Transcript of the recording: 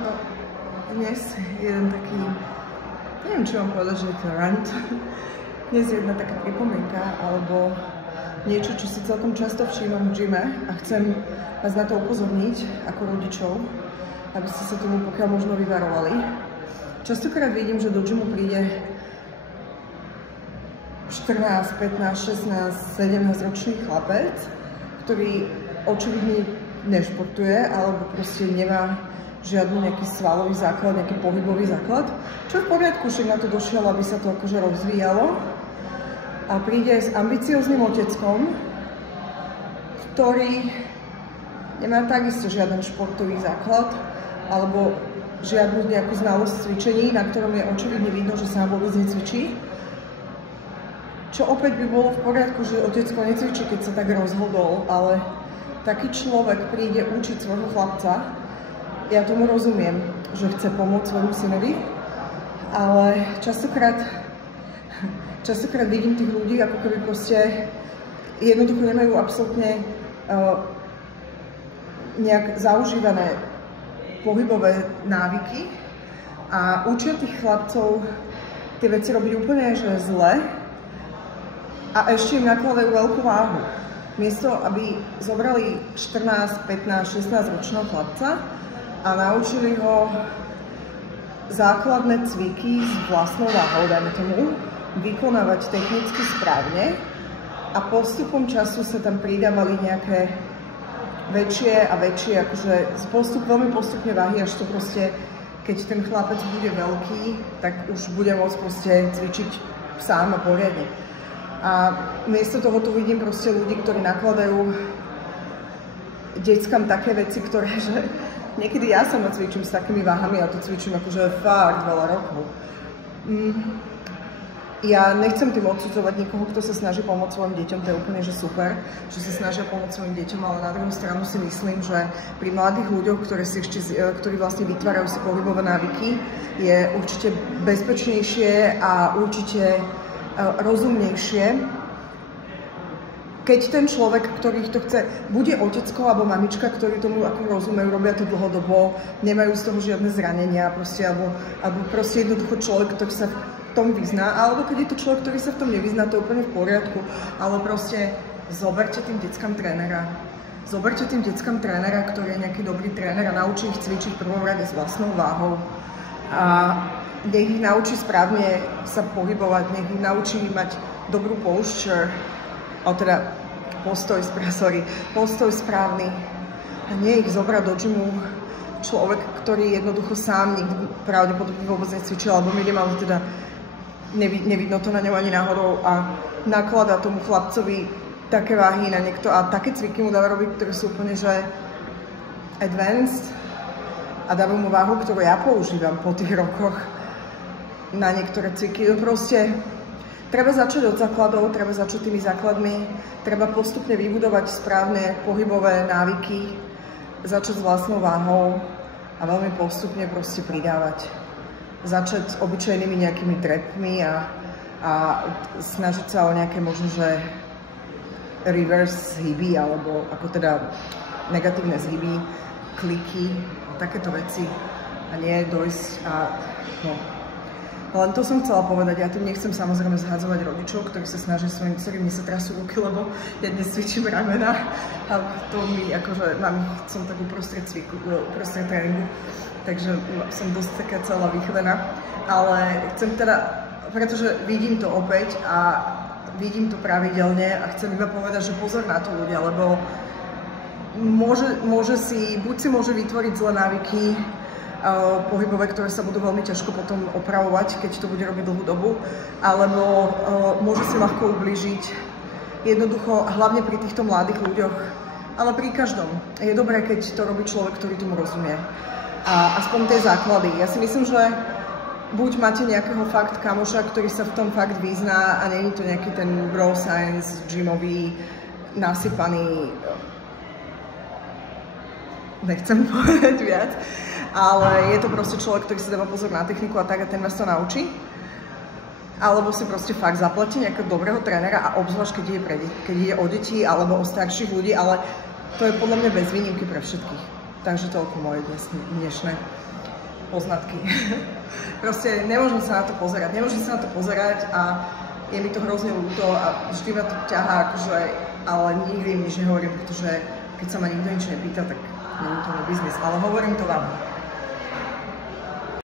No, dnes jeden taký, neviem, či vám povedať, že je to rant. Dnes je jedna taká pripomienka, alebo niečo, čo si celkom často všímam v gyme a chcem vás na to upozorniť ako rodičov, aby ste sa tomu pokiaľ možno vyvarovali. Častokrát vidím, že do gymu príde 14, 15, 16, 17 ročný chlapec, ktorý očividne nešportuje alebo proste nemá žiadny nejaký svalový základ, nejaký pohybový základ, čo je v poriadku, však na to došiel, aby sa to akože rozvíjalo. A príde s ambicióznym oteckom, ktorý nemá takisto žiaden športový základ alebo žiadnu nejakú znalosť cvičení, na ktorom je očividne vidno, že sa vôbec necvičí. Čo opäť by bolo v poriadku, že otecko necvičí, keď sa tak rozhodol, ale taký človek príde učiť svojho chlapca. Ja tomu rozumiem, že chce pomôcť svojmu synovi, ale častokrát vidím tých ľudí, ako keby proste jednoducho nemajú absolútne nejak zaužívané pohybové návyky a učia tých chlapcov tie veci robiť úplne že zle a ešte im nakladajú veľkú váhu. Miesto, aby zobrali 14, 15, 16 ročného chlapca a naučili ho základné cviky s vlastnou váhou, dajme tomu, vykonávať technicky správne a postupom času sa tam pridávali nejaké väčšie a väčšie, akože veľmi postupne váhy, až to proste, keď ten chlapec bude veľký, tak už bude môcť proste cvičiť sám a poriadne. A miesto toho tu vidím proste ľudí, ktorí nakladajú deckám také veci, ktoré, že niekedy ja sama cvičím s takými váhami a to cvičím akože fakt veľa rokov. Ja nechcem tým odsudzovať niekoho, kto sa snaží pomôcť svojim deťom, to je úplne že super, že sa snažia pomôcť svojim deťom, ale na druhú stranu si myslím, že pri mladých ľuďoch, ktorí vlastne vytvárajú si pohybové návyky, je určite bezpečnejšie a určite rozumnejšie, keď ten človek, ktorý to chce, bude otecko alebo mamička, ktorí tomu ako rozumejú, robia to dlhodobo, nemajú z toho žiadne zranenia, proste, alebo proste jednoducho človek, ktorý sa v tom vyzná, alebo keď je to človek, ktorý sa v tom nevyzná, to je úplne v poriadku, ale proste zoberte tým deckám trénera. Zoberte tým deckám trénera, ktorý je nejaký dobrý tréner a naučí ich cvičiť v prvom rade s vlastnou váhou. A nech ich naučí správne sa pohybovať, nech ich naučí mať dobrú posture, teda postoj správny. A nie ich zobrať do gymu človek, ktorý jednoducho sám nikdy pravdepodobne vôbec necvičil, alebo minimálne teda nevidno to na ňom ani náhodou a nakladá tomu chlapcovi také váhy na niekto a také cviky mu dáva robiť, ktoré sú úplne že advanced a dáva mu váhu, ktorú ja používam po tých rokoch na niektoré cviky. Proste treba začať od základov, treba začať tými základmi, treba postupne vybudovať správne pohybové návyky, začať s vlastnou váhou a veľmi postupne proste pridávať. Začať s obyčajnými nejakými trepmi a snažiť sa o nejaké možno, že reverse zhyby, alebo ako teda negatívne zhyby, kliky, takéto veci a nie dojsť a no. Len to som chcela povedať, ja tým nechcem samozrejme zhadzovať rodičov, ktorí sa snažia svojim dcerým, mne sa trasú ruky, lebo ja dnes cvičím ramena a to mi akože som tak uprostred cviku, uprostred tréningu, takže som dosť taká celá vychvená, ale chcem teda, pretože vidím to opäť a vidím to pravidelne a chcem iba povedať, že pozor na to ľudia, lebo buď si môže vytvoriť zlé návyky, pohybové, ktoré sa budú veľmi ťažko potom opravovať, keď to bude robiť dlhú dobu, alebo môže si ľahko ublížiť. Jednoducho, hlavne pri týchto mladých ľuďoch, ale pri každom. Je dobré, keď to robí človek, ktorý tomu rozumie. A aspoň tie základy. Ja si myslím, že buď máte nejakého fakt kamoša, ktorý sa v tom fakt vyzná a nie je to nejaký ten bro science, gymový, nasypaný, nechcem povedať viac, ale je to proste človek, ktorý si dáva pozor na techniku a tak a ten vás to naučí. Alebo si proste fakt zaplatí nejakého dobrého trénera a obzvlášť, keď ide o deti alebo o starších ľudí, ale to je podľa mňa bez výnimky pre všetkých. Takže toľko moje dnešné poznatky. Proste nemôžem sa na to pozerať a je mi to hrozne ľúto a vždy ma to ťahá, akože, ale nikdy im nič nehovorím, pretože keď sa ma nikto nič nepýta, tak nie je to môj biznis, ale hovorím to vám.